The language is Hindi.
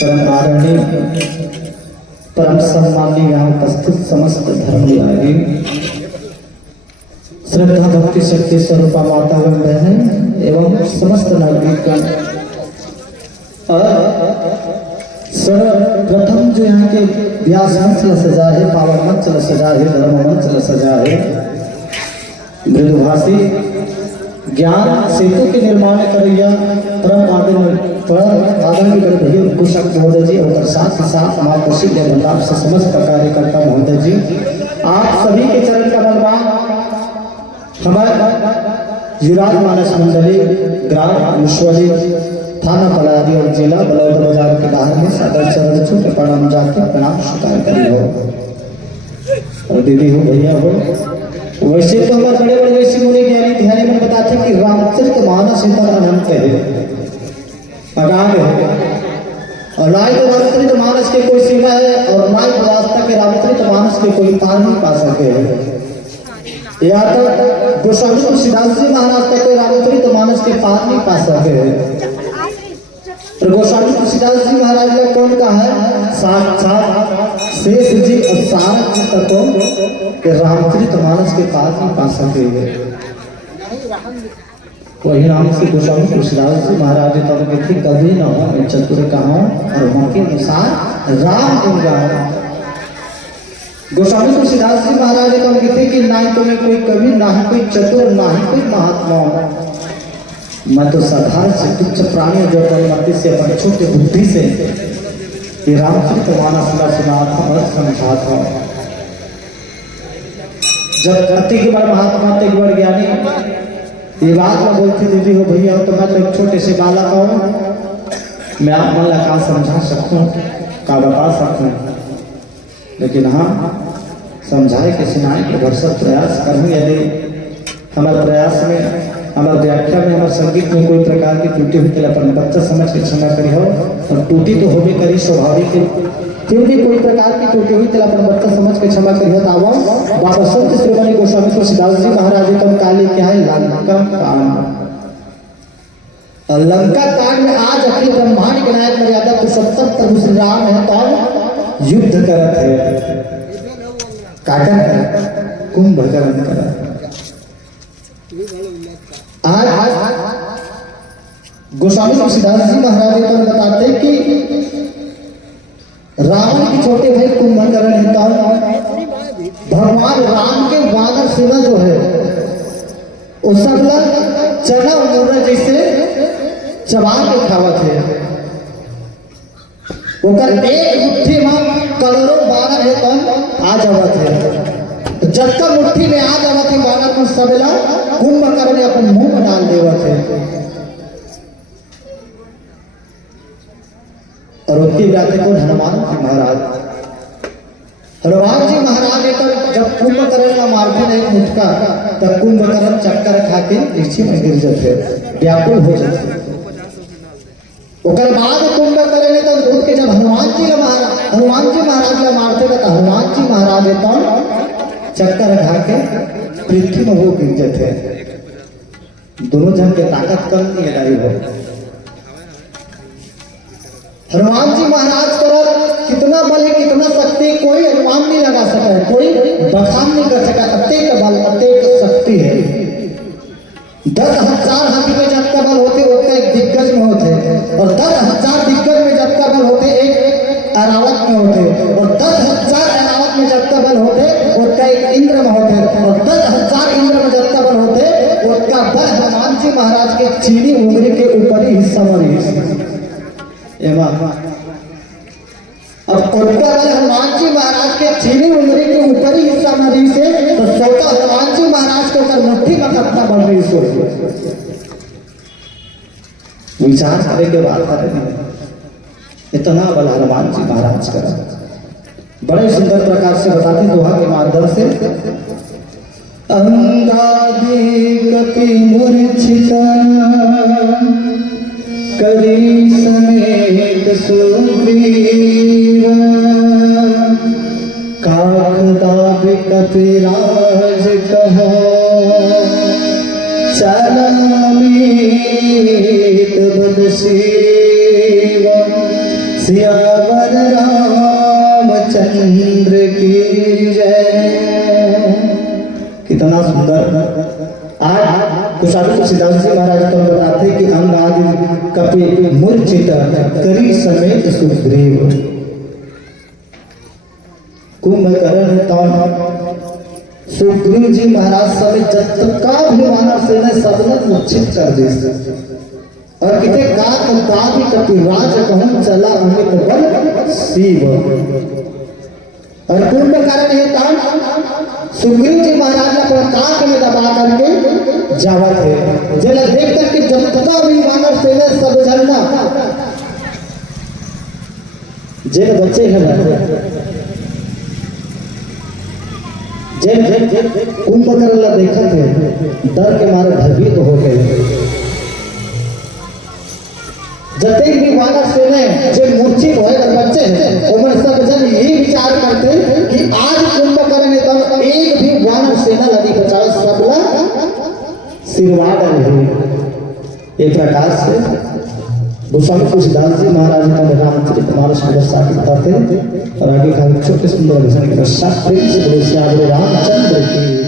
परम आदरणीय परम सम्माननीय यहाँ उपस्थित समस्त धर्म निवासी श्रद्धा भक्ति शक्ति स्वरूपा माता बहन एवं समस्त नागरिकगण सर्वप्रथम जो यहाँ के व्यास मंच सजा है, पावन मंच सजा है, धर्म मंच सजा है, मृदुभाषी ज्ञान सेतु के निर्माण करिया परम आदरणीय भैया कुशक महोदय जी और साथ ही साथ हमारे कुशी के भंडार से समस्त कार्यकर्ता महोदय जी, आप सभी के चरण कमल हमारे जिराज मानस मंडली ग्राम मुश्वरी थाना पलारी और जिला बलौद बाजार के बाहर में सादर चरण छू के प्रणाम जाके प्रणाम स्वीकार करी हो और दीदी हो भैया हो। वैसे तो हमारे बड़े बड़े ऋषि मुनि ज्ञानी ध्यानी में बताते हैं कि रामचरित मानस इतना अनंत है, अगाध है, और राय तो रामचरित मानस के कोई सीमा है और राय वास्ता के रामचरित मानस के कोई पार नहीं पा सके। या तो गोस्वामी तुलसीदास जी महाराज तक कोई रामचरित मानस के पार नहीं पा सके। तो गोस्वामी तुलसीदास जी महाराज ने कौन कहा है? साक्षात शेष जी और सारक जी तक के रामचरित मानस के पार नहीं पा सके। वही नाम से गोस्वामी तुलसीदास जी महाराज ने तो कभी न हो मैं चतुर कहा और उनके अनुसार राम गुण गाओ। गोस्वामी तुलसीदास जी महाराज ने कहते कि ना ही तुम्हें कोई कवि, ना ही कोई चतुर, ना ही कोई महात्मा, मैं तो साधारण से तुच्छ प्राणी जो मति से अपन छोटे बुद्धि से रामचरित मानस सुना था समझा था। जब अति के बड़ महात्मा अति के बड़ ज्ञानी ये बात में बोलते दीदी हो भैया हो तो मैं तो एक छोटे से बालक हूँ, मैं आप मन का समझा सकूँ, का बता सकूँ, लेकिन हाँ समझाए के सुनाए के भरसक प्रयास करूँ। यदि हमारे प्रयास में हमारे व्याख्या में हमारे संगीत में कोई प्रकार की त्रुटि हुई तो अपन बच्चा समझ के क्षमा करी हो, और टूटी तो हो भी करी स्वाभाविक है, फिर भी कोई प्रकार की त्रुटि हुई तो अपन बच्चा समझ के क्षमा करी हो। तावा बाबा संत श्रीमणि गोस्वामी तुलसीदास जी महाराज कम काली क्या है लंका कांड। लंका कांड में आज अखिल ब्रह्मांड के नायक मर्यादा पुरुषोत्तम प्रभु श्री राम है तो युद्ध करत है, काटन कर कुंभकर्ण कर। आज गोस्वामी तुलसीदास जी महाराज को बताते कि रावण के छोटे भाई कुंभकर्ण है तो भगवान राम के वानर सेना जो है वो सब लोग चना मुर्रा जैसे चबा के खावत है, ओकर एक मुट्ठी में करोड़ों वानर है तो आ जावत है। जब तक मुट्ठी में आ जावत है वानर को सबला कुंभकर्ण अपन मुंह में डाल देवत है, और उनकी व्याख्या को हनुमान जी महाराज जब कुंभकर्ण का मारते एक मुटका तब कुंभकर्ण चक्कर खा के नीचे में गिर जाते, व्याकुल हो जाते। बाद कुंभकर्ण तो दूध के जब हनुमान जी महाराज का मारते तो हनुमान जी महाराज तो चक्कर खा के पृथ्वी में वो गिर जाते। दोनों जन के ताकत कम नहीं लड़ाई हो। हनुमान जी महाराज पर कितना बल है, कितना शक्ति कोई अनुमान नहीं लगा सका है, कोई बखान नहीं कर सका। अत्येक बल अत्येक शक्ति है। 10,000 हाथी में जब का बल होते होते एक दिग्गज में होते, और 10,000 दिग्गज में जब का बल होते एक अरावत में होते, और 10,000 अरावत में जब का बल होते उसका एक इंद्र में होते, और 10,000 इंद्र में जब का बल होते उसका बल हनुमान जी महाराज के चीनी उंगली के ऊपरी हिस्सा में अब उनका बल हनुमान जी महाराज के चीनी उंगली के ऊपरी हिस्सा में से तो सोता हनुमान जी महाराज को कर मुट्ठी में कितना बल रही सो विचार करे के बाद इतना बल हनुमान जी महाराज का बड़े सुंदर प्रकार से बताते दोहा के माध्यम से। अंगादि कपि मूर्छिता करी समेत सुग्रीवा काकदाभ कपिराज कहो चलमीत बदसीवा सियावर रामचंद्र की जय। कितना सुंदर। आज कुशाली तुलसीदास जी महाराज तो बताते कि अंग आदि कपि मूर्छित करी समेत सुग्रीव कुंभकर्ण तौन। सुग्रीव जी महाराज समेत जतका भी वानर सेना सबने मूर्छित कर दी। और किते काक कावि कपि राज कहूं चला अमित बल शिव। और कुंभकर्ण है तौन सुग्रीव जी महाराज ने अपना काक में दबा करके जावत है। जल देख करके जतका भी वानर सेना सब झरना जेल बच्चे हैं कुंभकर्ण देखा थे डर के मारे भयभीत हो गए। जते भी वानर सेने जो मूर्छित होए बच्चे हैं उमर सब जन यही विचार करते कि आज कुंभकर्ण ने तब एक भी वानर सेना लगी बचाओ सबला सिरवाड़ रहे। एक प्रकार से गोस्वामी तुलसीदास जी महाराज का रामचरित मानस में दर्शाते बताते और आगे का छोटे सुंदर भजन के पश्चात प्रेम से बोले श्याम रामचंद्र की